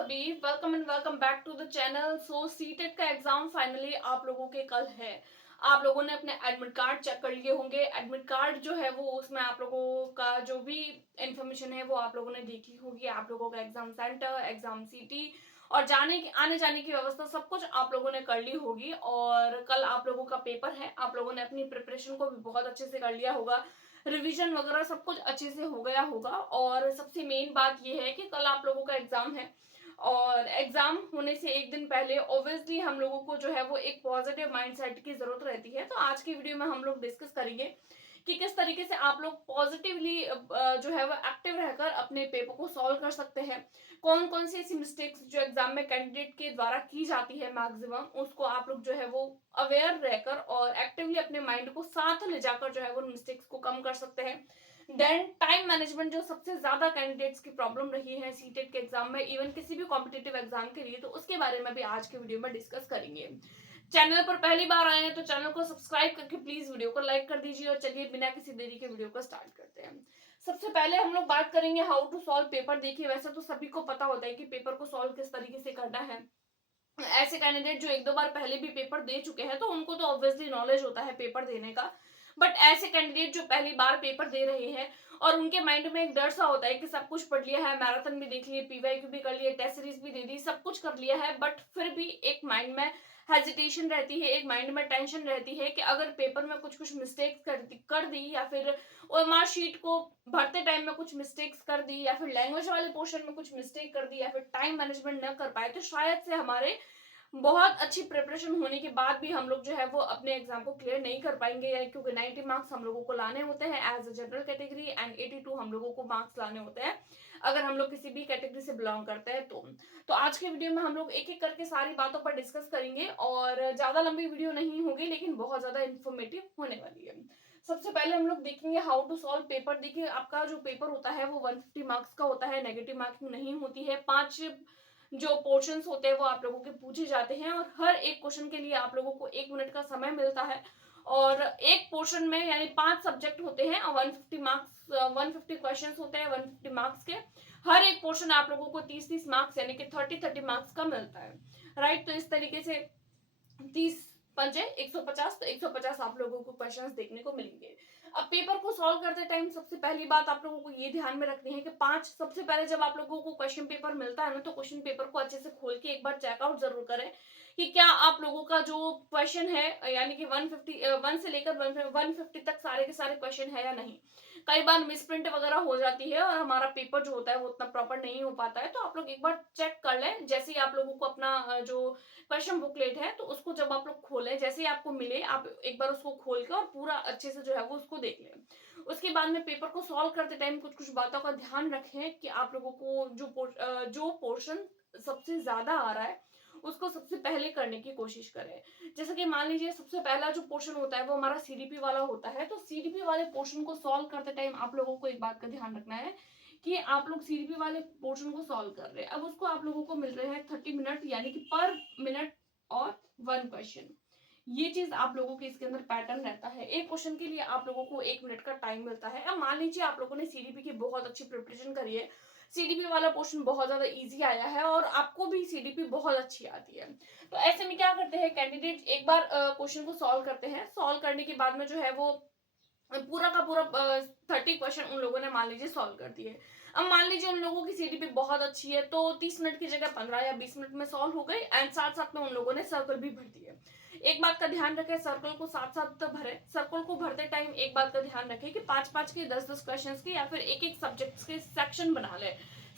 सभी, welcome and welcome back to the channel. So CTET का exam finally आप लोगों के कल है। आप लोगों ने अपने एडमिट कार्ड चेक कर लिए होंगे। एडमिट कार्ड जो है वो उसमें आप लोगों का जो भी इंफॉर्मेशन है वो आप लोगों ने देखी होगी। आप लोगों का एग्जाम सेंटर, एग्जाम सिटी और जाने की आने जाने की व्यवस्था सब कुछ आप लोगों ने कर ली होगी। और कल आप लोगों का पेपर है। आप लोगों ने अपनी प्रिपरेशन को भी बहुत अच्छे से कर लिया होगा। रिवीजन वगैरह सब कुछ अच्छे से हो गया होगा। और सबसे मेन बात यह है कि कल आप लोगों का एग्जाम है और एग्जाम होने से एक दिन पहले ऑब्वियसली हम लोगों को जो है वो एक पॉजिटिव माइंडसेट की जरूरत रहती है। तो आज की वीडियो में हम लोग डिस्कस करेंगे कि किस तरीके से आप लोग पॉजिटिवली जो है वो एक्टिव रहकर अपने पेपर को सॉल्व कर सकते हैं। कौन कौन सी ऐसी मिस्टेक्स जो एग्जाम में कैंडिडेट के द्वारा की जाती है मैक्सिमम, उसको आप लोग जो है वो अवेयर रहकर और एक्टिवली अपने माइंड को साथ ले जाकर जो है वो मिस्टेक्स को कम कर सकते हैं। देन टाइम मैनेजमेंट जो सबसे ज्यादा कैंडिडेट्स की प्रॉब्लम रही है सीटेट के एग्जाम में, इवन किसी भी कॉम्पिटिटिव एग्जाम के लिए, तो उसके बारे में भी आज के वीडियो में डिस्कस करेंगे। चैनल पर पहली बार आए हैं तो चैनल को सब्सक्राइब करके प्लीज वीडियो को लाइक कर दीजिए। और चलिए बिना किसी देरी के वीडियो को स्टार्ट करते हैं। सबसे पहले हम लोग बात करेंगे हाउ टू सॉल्व पेपर। देखिए वैसे तो सभी को पता होता है कि पेपर को सॉल्व किस तरीके से करना है। ऐसे कैंडिडेट जो एक दो बार पहले भी पेपर दे चुके हैं तो उनको तो ऑब्वियसली नॉलेज होता है पेपर देने का। बट ऐसे कैंडिडेट जो पहली बार पेपर दे रहे हैं और उनके माइंड में एक डर सा होता है कि सब कुछ पढ़ लिया है, मैराथन भी देख लिए, पीवाईक्यू भी कर लिए, टेस्ट सीरीज भी दे दी, सब कुछ कर लिया है, बट फिर भी एक माइंड में हेजिटेशन रहती है, एक माइंड में टेंशन रहती है कि अगर पेपर में कुछ कुछ मिस्टेक्स कर दी या फिर ओएमआर शीट को भरते टाइम में कुछ मिस्टेक्स कर दी या फिर लैंग्वेज वाले पोर्शन में कुछ मिस्टेक कर दी या फिर टाइम मैनेजमेंट न कर पाए तो शायद से हमारे बहुत अच्छी प्रिपरेशन होने के बाद भी हम लोग जो है वो अपने एग्जाम को क्लियर नहीं कर पाएंगे। क्योंकि 90 मार्क्स हम लोगों को लाने होते हैं as a general category and 82 हम लोगों को मार्क्स लाने होते हैं अगर हम लोग किसी भी कैटेगरी से बिलोंग करते हैं। तो आज के वीडियो में हम लोग एक एक करके सारी बातों पर डिस्कस करेंगे और ज्यादा लंबी वीडियो नहीं होगी लेकिन बहुत ज्यादा इन्फॉर्मेटिव होने वाली है। सबसे पहले हम लोग देखेंगे हाउ टू सॉल्व पेपर। देखिए आपका जो पेपर होता है वो 150 मार्क्स का होता है, नेगेटिव मार्किंग नहीं होती है। 5 जो पोर्शंस होते हैं वो आप लोगों के पूछे जाते हैं और हर एक क्वेश्चन के लिए आप लोगों को 1 मिनट का समय मिलता है। और एक पोर्शन में यानी 5 सब्जेक्ट होते हैं और 150 मार्क्स, 150 क्वेश्चन होते हैं 150 मार्क्स के। हर एक पोर्शन आप लोगों को 30-30 मार्क्स यानी कि 30-30 मार्क्स का मिलता है। राइट, तो इस तरीके से 30 पंजे 150, तो 150 आप लोगों को क्वेश्चंस देखने को मिलेंगे। अब पेपर को सॉल्व करते टाइम सबसे पहली बात आप लोगों को ये ध्यान में रखनी है कि 5 सबसे पहले जब आप लोगों को क्वेश्चन पेपर मिलता है ना तो क्वेश्चन पेपर को अच्छे से खोल के एक बार चेकआउट जरूर करें कि क्या आप लोगों का जो क्वेश्चन है यानी कि 1 से लेकर 150 तक सारे के सारे क्वेश्चन है या नहीं। कई बार मिसप्रिंट वगैरह हो जाती है और हमारा पेपर जो होता है वो उतना प्रॉपर नहीं हो पाता है, तो आप लोग एक बार चेक कर लें। जैसे ही आप लोगों को अपना जो क्वेश्चन बुकलेट है तो उसको जब आप लोग खोलें, जैसे ही आपको मिले आप एक बार उसको खोल के और पूरा अच्छे से जो है वो उसको देख लें। उसके बाद में पेपर को सॉल्व करते टाइम कुछ कुछ बातों का ध्यान रखें कि आप लोगों को जो पोर्शन सबसे ज्यादा आ रहा है उसको सबसे पहले करने की कोशिश करें। जैसे कि मान लीजिए सबसे पहला जो पोर्शन होता है वो हमारा सीडीपी वाला होता है, तो सीडीपी वाले पोर्शन को सॉल्व करते टाइम आप लोगों को एक बात का ध्यान रखना है कि आप लोग सीडीपी वाले पोर्शन को सॉल्व कर रहे हैं। अब उसको आप लोगों को मिल रहे हैं 30 मिनट यानी कि पर मिनट और 1 क्वेश्चन। ये चीज आप लोगों के इसके अंदर पैटर्न रहता है। एक क्वेश्चन के लिए आप लोगों को 1 मिनट का टाइम मिलता है। अब मान लीजिए आप लोगों ने सीडीपी की बहुत अच्छी प्रिपरेशन करी है, सीडीपी वाला पोर्शन बहुत ज्यादा इजी आया है और आपको भी सीडीपी बहुत अच्छी आती है, तो ऐसे में क्या करते हैं कैंडिडेट, एक बार क्वेश्चन को सॉल्व करते हैं। सॉल्व करने के बाद में जो है वो पूरा का पूरा 30 क्वेश्चन उन लोगों ने मान लीजिए सॉल्व कर दिए। अब मान लीजिए उन लोगों की सीडीपी बहुत अच्छी है तो 30 मिनट की जगह 15 या 20 मिनट में सॉल्व हो गई एंड साथ साथ में उन लोगों ने सर्कल भी भर दिए। एक बात का ध्यान रखें, सर्कल को साथ साथ तो भरे। सर्कल को भरते टाइम एक बात का ध्यान रखें कि 5-5 के 10-10 क्वेश्चन के या फिर एक एक सब्जेक्ट के सेक्शन बना ले।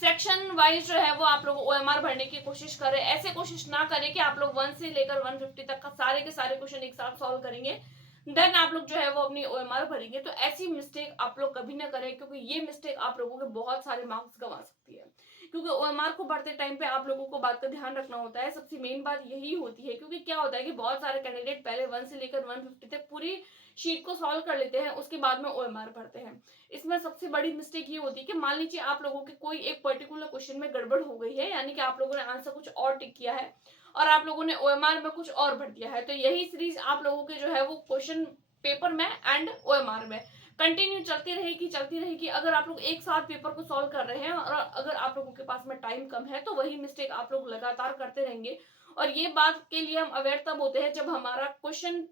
सेक्शन वाइज जो है वो आप लोग ओएमआर भरने की कोशिश करें। ऐसे कोशिश ना करें कि आप लोग 1 से लेकर 150 तक का सारे के सारे क्वेश्चन एक साथ सॉल्व करेंगे देन आप लोग जो है वो अपनी ओएमआर भरेंगे। तो ऐसी मिस्टेक आप लोग कभी ना करें क्योंकि ये मिस्टेक आप लोगों के बहुत सारे मार्क्स गंवा सकती है। क्योंकि ओएमआर को भरते टाइम पे आप लोगों को बात का ध्यान रखना होता है, सबसे मेन बात यही होती है। क्योंकि क्या होता है कि बहुत सारे कैंडिडेट पहले 1 से लेकर 150 तक पूरी शीट को सॉल्व कर लेते हैं, उसके बाद में ओएमआर भरते हैं। इसमें सबसे बड़ी मिस्टेक ये होती है कि मान लीजिए आप लोगों के कोई एक पर्टिकुलर क्वेश्चन में गड़बड़ हो गई है, यानी कि आप लोगों ने आंसर कुछ और टिक किया है और आप लोगों ने ओएमआर में कुछ और भर दिया है, तो यही सीरीज आप लोगों के जो है वो क्वेश्चन पेपर में एंड ओएमआर में कंटिन्यू चलती रहेगी। अगर आप लोग एक साथ पेपर को सॉल्व कर रहे हैं और अगर आप लोगों के पास में टाइम कम है तो वही मिस्टेक आप लोग लगातार करते रहेंगे। और ये बात के लिए हम अवेयर तब होते हैं जब हमारा क्वेश्चन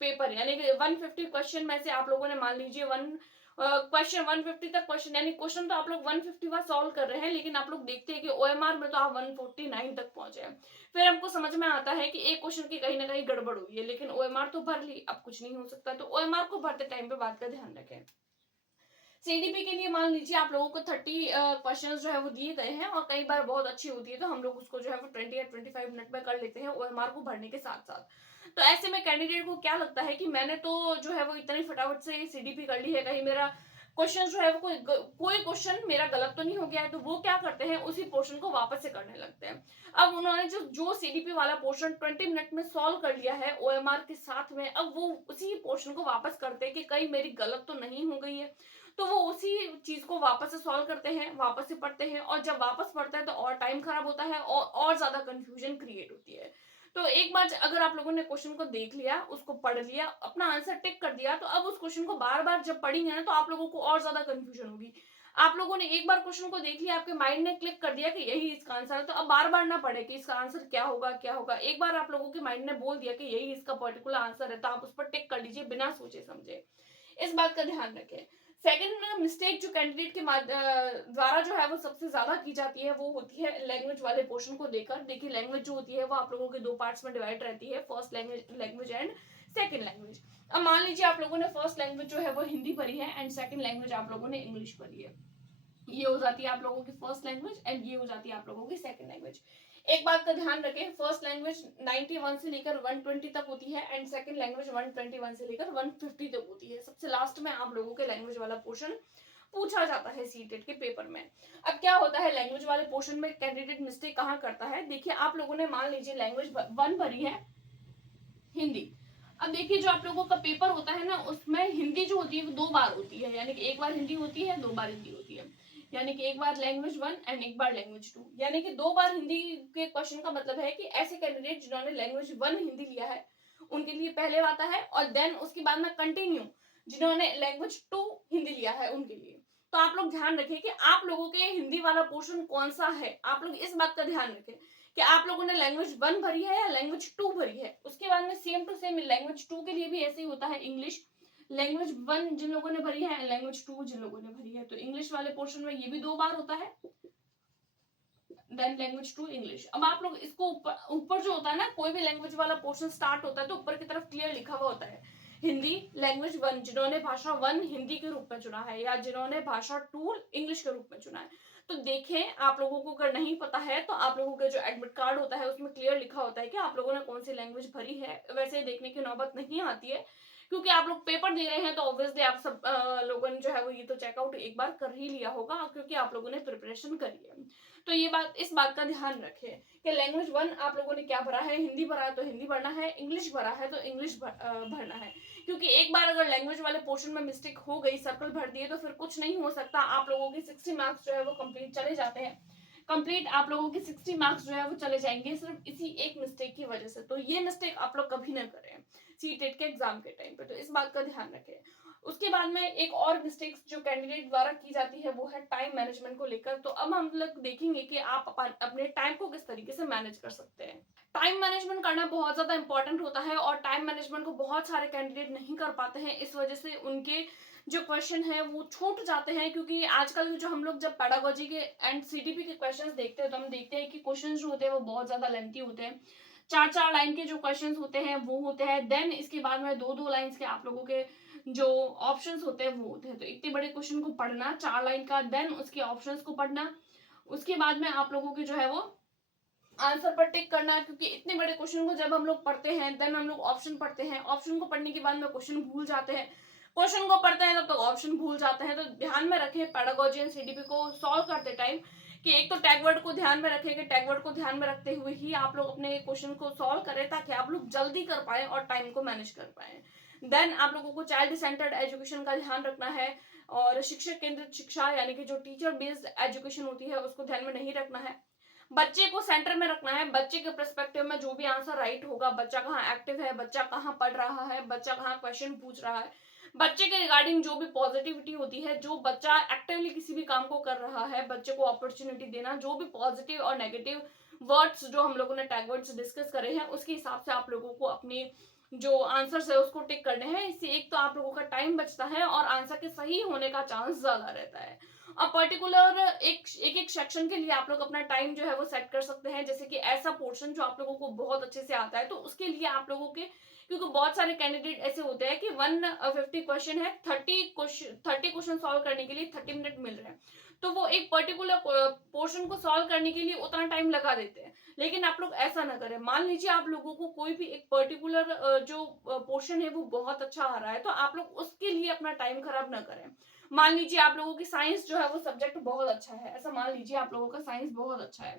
पेपर यानी कि 150 क्वेश्चन में से आप लोगों ने मान लीजिए क्वेश्चन 150 तक क्वेश्चन यानी क्वेश्चन तो आप लोग 150 बार सॉल्व कर रहे हैं, लेकिन आप लोग देखते हैं कि ओएमआर में तो आप 149 तक पहुंचे हैं। फिर हमको समझ में आता है कि एक क्वेश्चन की कहीं ना कहीं गड़बड़ हुई है, लेकिन ओएमआर तो भर ली, अब कुछ नहीं हो सकता। तो ओएमआर को भरते टाइम पे बात का ध्यान रखें। सीडीपी के लिए मान लीजिए आप लोगों को 30 क्वेश्चन जो है वो दिए गए हैं और कई बार बहुत अच्छी होती है तो हम लोग उसको जो है वो 20 या 25 मिनट में कर लेते हैं ओएमआर को भरने के साथ साथ। तो ऐसे में कैंडिडेट को क्या लगता है कि मैंने तो जो है वो इतनी फटाफट से सीडीपी कर ली है, कहीं मेरा क्वेश्चन जो है वो कोई क्वेश्चन मेरा गलत तो नहीं हो गया है। तो वो क्या करते हैं, उसी पोर्शन को वापस से करने लगते हैं। अब उन्होंने जो सीडीपी वाला पोर्शन 20 मिनट में सॉल्व कर लिया है ओएमआर के साथ में, अब वो उसी पोर्शन को वापस करते हैं कि कहीं मेरी गलत तो नहीं हो गई है। तो वो उसी चीज को वापस से सॉल्व करते हैं, वापस से पढ़ते हैं, और जब वापस पढ़ते हैं तो और टाइम खराब होता है और ज्यादा कंफ्यूजन क्रिएट होती है। तो एक बार अगर आप लोगों ने क्वेश्चन को देख लिया, उसको पढ़ लिया, अपना आंसर टिक कर दिया, तो अब उस क्वेश्चन को बार बार जब पढ़ेंगे ना तो आप लोगों को और ज्यादा कंफ्यूजन होगी। आप लोगों ने एक बार क्वेश्चन को देख लिया, आपके माइंड ने क्लिक कर दिया कि यही इसका आंसर है, तो अब बार बार ना पढ़े कि इसका आंसर क्या होगा क्या होगा। एक बार आप लोगों के माइंड ने बोल दिया कि यही इसका पर्टिकुलर आंसर है, तो आप उस पर टिक कर लीजिए बिना सोचे समझे। इस बात का ध्यान रखें। सेकंड मिस्टेक जो कैंडिडेट के द्वारा जो है वो सबसे ज्यादा की जाती है वो होती है लैंग्वेज वाले पोर्शन को लेकर। देखिए लैंग्वेज जो होती है वो आप लोगों के दो पार्ट्स में डिवाइड रहती है, first language and second language. अब मान लीजिए आप लोगों ने फर्स्ट लैंग्वेज जो है वो हिंदी पढ़ी है एंड सेकंड लैंग्वेज आप लोगों ने इंग्लिश पढ़ी है। ये हो जाती है आप लोगों की फर्स्ट लैंग्वेज एंड ये हो जाती है आप लोगों की सेकंड लैंग्वेज। एक बात का ध्यान रखें, फर्स्ट लैंग्वेज 91 से लेकर 120 तक होती है एंड सेकंड लैंग्वेज 121 से लेकर 150 तक होती है। सबसे लास्ट में आप लोगों के लैंग्वेज वाला पोर्शन पूछा जाता है सीटेट के पेपर में। अब क्या होता है लैंग्वेज वाले पोर्शन में कैंडिडेट मिस्टेक कहाँ करता है, देखिए आप लोगों ने मान लीजिए लैंग्वेज 1 भरी है हिंदी। अब देखिए जो आप लोगों का पेपर होता है ना उसमें हिंदी जो होती है वो 2 बार होती है, यानी कि एक बार हिंदी होती है 2 बार हिंदी होती है। यानी कि एक बार लैंग्वेज 1 एंड एक बार लैंग्वेज 2, यानी कि 2 बार हिंदी के क्वेश्चन का मतलब है कि ऐसे कैंडिडेट जिन्होंने लैंग्वेज 1 हिंदी लिया है उनके लिए पहले आता है, और देन उसके बाद में कंटिन्यू जिन्होंने लैंग्वेज 2 हिंदी लिया है उनके लिए। तो आप लोग ध्यान रखें कि आप लोगों के हिंदी वाला पोर्शन कौन सा है, आप लोग इस बात का ध्यान रखें कि आप लोगों ने लैंग्वेज 1 भरी है या लैंग्वेज 2 भरी है। उसके बाद में सेम टू सेम लैंग्वेज 2 के लिए भी ऐसे ही होता है, इंग्लिश लैंग्वेज 1 जिन लोगों ने भरी है, लैंग्वेज 2 जिन लोगों ने भरी है। तो इंग्लिश वाले पोर्शन में ये भी 2 बार होता है, देन लैंग्वेज 2 इंग्लिश। अब आप लोग इसको ऊपर जो होता है ना, कोई भी लैंग्वेज वाला पोर्शन स्टार्ट होता है तो ऊपर की तरफ क्लियर लिखा हुआ होता है हिंदी लैंग्वेज 1 जिन्होंने भाषा 1 हिंदी के रूप में चुना है या जिन्होंने भाषा 2 इंग्लिश के रूप में चुना है। तो देखें आप लोगों को अगर नहीं पता है तो आप लोगों का जो एडमिट कार्ड होता है उसमें क्लियर लिखा होता है कि आप लोगों ने कौन सी लैंग्वेज भरी है। वैसे देखने की नौबत नहीं आती है क्योंकि आप लोग पेपर दे रहे हैं तो ऑब्वियसली आप सब लोगों ने जो है वो ये तो चेकआउट एक बार कर ही लिया होगा क्योंकि आप लोगों ने प्रिपरेशन करी है। तो ये बात इस बात का ध्यान रखें कि लैंग्वेज 1 आप लोगों ने क्या भरा है, हिंदी भरा है तो हिंदी भरना है, इंग्लिश भरा है तो इंग्लिश भरना है। क्योंकि एक बार अगर लैंग्वेज वाले पोर्शन में मिस्टेक हो गई, सर्कल भर दिए, तो फिर कुछ नहीं हो सकता। आप लोगों के 60 मार्क्स जो है वो कंप्लीट चले जाते हैं, कंप्लीट आप लोगों के 60 मार्क्स जो है वो चले जाएंगे सिर्फ इसी एक मिस्टेक की वजह से। तो ये मिस्टेक आप लोग कभी ना करें सीटेट के एग्जाम के टाइम पे, तो इस बात का ध्यान रखें। उसके बाद में एक और मिस्टेक जो कैंडिडेट द्वारा की जाती है वो है टाइम मैनेजमेंट को लेकर। तो अब हम लोग देखेंगे कि आप अपने टाइम को किस तरीके से मैनेज कर सकते हैं। टाइम मैनेजमेंट करना बहुत ज्यादा इंपॉर्टेंट होता है और टाइम मैनेजमेंट को बहुत सारे कैंडिडेट नहीं कर पाते हैं, इस वजह से उनके जो क्वेश्चन है वो छूट जाते हैं। क्योंकि आजकल जो हम लोग जब पेडागोजी के एंड सीडीपी के क्वेश्चंस देखते हैं तो हम देखते हैं कि क्वेश्चंस जो होते हैं वो बहुत ज्यादा लेंथी होते हैं, 4-4 लाइन के जो क्वेश्चंस होते हैं वो होते हैं। देन इसके बाद में 2-2 लाइंस के आप लोगों के जो ऑप्शंस होते हैं वो होते हैं। तो इतने बड़े क्वेश्चन को पढ़ना 4 लाइन का, देन उसके ऑप्शंस को पढ़ना, उसके बाद में आप लोगों के जो है वो आंसर पर टिक करना। क्योंकि इतने बड़े क्वेश्चन को जब हम लोग पढ़ते हैं देन हम लोग ऑप्शन पढ़ते हैं, ऑप्शन को पढ़ने के बाद में क्वेश्चन भूल जाते हैं, क्वेश्चन को पढ़ते हैं तब तक ऑप्शन भूल जाते हैं। तो ध्यान में रखें पेडागोजी एंड सीडीपी को सॉल्व करते टाइम कि एक तो टैग वर्ड को ध्यान में रखें कि टैग वर्ड को ध्यान में रखते हुए ही आप लोग अपने क्वेश्चन को सॉल्व करें ताकि आप लोग जल्दी कर पाए और टाइम को मैनेज कर पाए। देन आप लोगों को चाइल्ड सेंटर्ड एजुकेशन का ध्यान रखना है और शिक्षक केंद्रित शिक्षा यानी कि जो टीचर बेस्ड एजुकेशन होती है उसको ध्यान में नहीं रखना है। बच्चे को सेंटर में रखना है, बच्चे के पर्सपेक्टिव में जो भी आंसर राइट होगा, बच्चा कहाँ एक्टिव है, बच्चा कहाँ पढ़ रहा है, बच्चा कहाँ क्वेश्चन पूछ रहा है, बच्चे के रिगार्डिंग जो भी पॉजिटिविटी होती है, जो बच्चा एक्टिवली किसी भी काम को कर रहा है, बच्चे को अपॉर्चुनिटी देना, जो भी पॉजिटिव और नेगेटिव वर्ड्स जो हम लोगों ने टैग वर्ड्स डिस्कस करे हैं, उसके हिसाब से आप लोगों को अपनी जो आंसर्स है उसको टिक करने हैं। इससे एक तो आप लोगों का टाइम बचता है और आंसर के सही होने का चांस ज्यादा रहता है। अब पर्टिकुलर एक सेक्शन के लिए आप लोग अपना टाइम जो है वो सेट कर सकते हैं, जैसे कि ऐसा पोर्शन जो आप लोगों को बहुत अच्छे से आता है, तो उसके लिए आप लोगों के, क्योंकि बहुत सारे कैंडिडेट ऐसे होते हैं कि 150 क्वेश्चन है, 30 क्वेश्चन सॉल्व करने के लिए 30 मिनट मिल रहे हैं, तो वो एक पर्टिकुलर पोर्शन को सॉल्व करने के लिए उतना टाइम लगा देते हैं। लेकिन आप लोग ऐसा ना करें। मान लीजिए आप लोगों को कोई भी एक पर्टिकुलर जो पोर्शन है वो बहुत अच्छा आ रहा है, तो आप लोग उसके लिए अपना टाइम खराब ना करें। मान लीजिए आप लोगों की साइंस जो है वो सब्जेक्ट बहुत अच्छा है, ऐसा मान लीजिए आप लोगों का साइंस बहुत अच्छा है,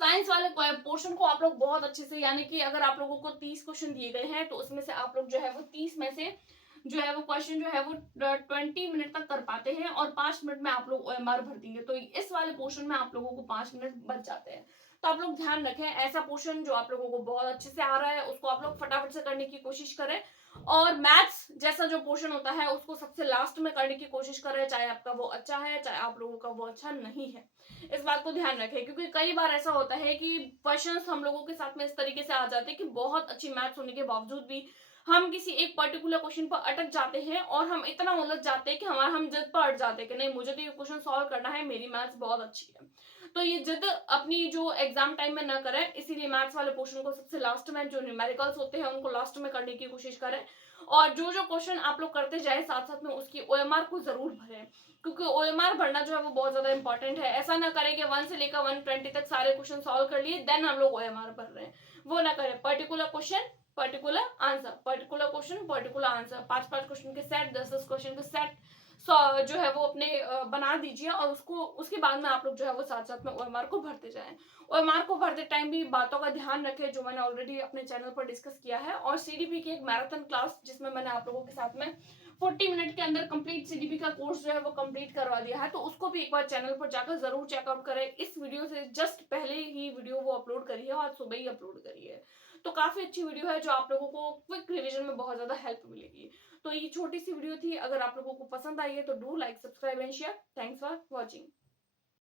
साइंस वाले पोर्शन को आप लोग बहुत अच्छे से, यानी कि अगर आप लोगों को 30 क्वेश्चन दिए गए हैं, तो उसमें से आप लोग जो है वो 30 में से जो है वो क्वेश्चन जो है वो 20 मिनट तक कर पाते हैं और 5 मिनट में आप लोग ओएमआर भर देंगे, तो इस वाले पोर्शन में आप लोगों को 5 मिनट बच जाते हैं। तो आप लोग ध्यान रखें, ऐसा पोर्शन जो आप लोगों को बहुत अच्छे से आ रहा है उसको आप लोग फटाफट से करने की कोशिश करें, और मैथ्स जैसा जो पोर्शन होता है उसको सबसे लास्ट में करने की कोशिश करें, चाहे आपका वो अच्छा है चाहे आप लोगों का वो अच्छा नहीं है। इस बात को ध्यान रखें, क्योंकि कई बार ऐसा होता है कि क्वेश्चंस हम लोगों के साथ में इस तरीके से आ जाते हैं कि बहुत अच्छी मैथ्स होने के बावजूद भी हम किसी एक पर्टिकुलर क्वेश्चन पर अटक जाते हैं और हम इतना उलझ जाते हैं कि हम जिद पर अट जाते हैं कि नहीं, मुझे तो ये क्वेश्चन सॉल्व करना है, मेरी मैथ्स बहुत अच्छी है। तो ये जिद अपनी जो एग्जाम टाइम में न करें, इसीलिए मैथ्स वाले पोर्शन को सबसे लास्ट में, जो न्यूमेरिकल्स होते हैं उनको लास्ट में करने की कोशिश करें, और जो जो क्वेश्चन आप लोग करते जाए साथ साथ में उसकी ओएमआर को जरूर भरें, क्योंकि ओएमआर भरना जो है वो बहुत ज्यादा इंपॉर्टेंट है। ऐसा ना करें कि 1 से लेकर 120 तक सारे क्वेश्चन सॉल्व कर लिए देन हम लोग ओएमआर भर रहे हैं, वो ना करें। Particular question particular answer, particular question particular answer, 5-5 question के सेट, 10-10 क्वेश्चन के सेट जो है वो अपने बना दीजिए, और उसको उसके बाद में आप लोग जो है वो साथ साथ में ओएमआर को भरते जाएं। ओएमआर को भरते टाइम भी बातों का ध्यान रखें जो मैंने ऑलरेडी अपने चैनल पर डिस्कस किया है, और सीडीपी की एक मैराथन क्लास जिसमें मैंने आप लोगों के साथ में 40 मिनट के अंदर कंप्लीट सीडीपी का कोर्स जो है वो कंप्लीट करवा दिया है, तो उसको भी एक बार चैनल पर जाकर जरूर चेकआउट करें। इस वीडियो से जस्ट पहले ही वीडियो वो अपलोड करी है, आज सुबह ही अपलोड करी है, तो काफी अच्छी वीडियो है जो आप लोगों को क्विक रिवीजन में बहुत ज्यादा हेल्प मिलेगी। तो ये छोटी सी वीडियो थी, अगर आप लोगों को पसंद आई है तो do like, subscribe and share. Thanks for watching.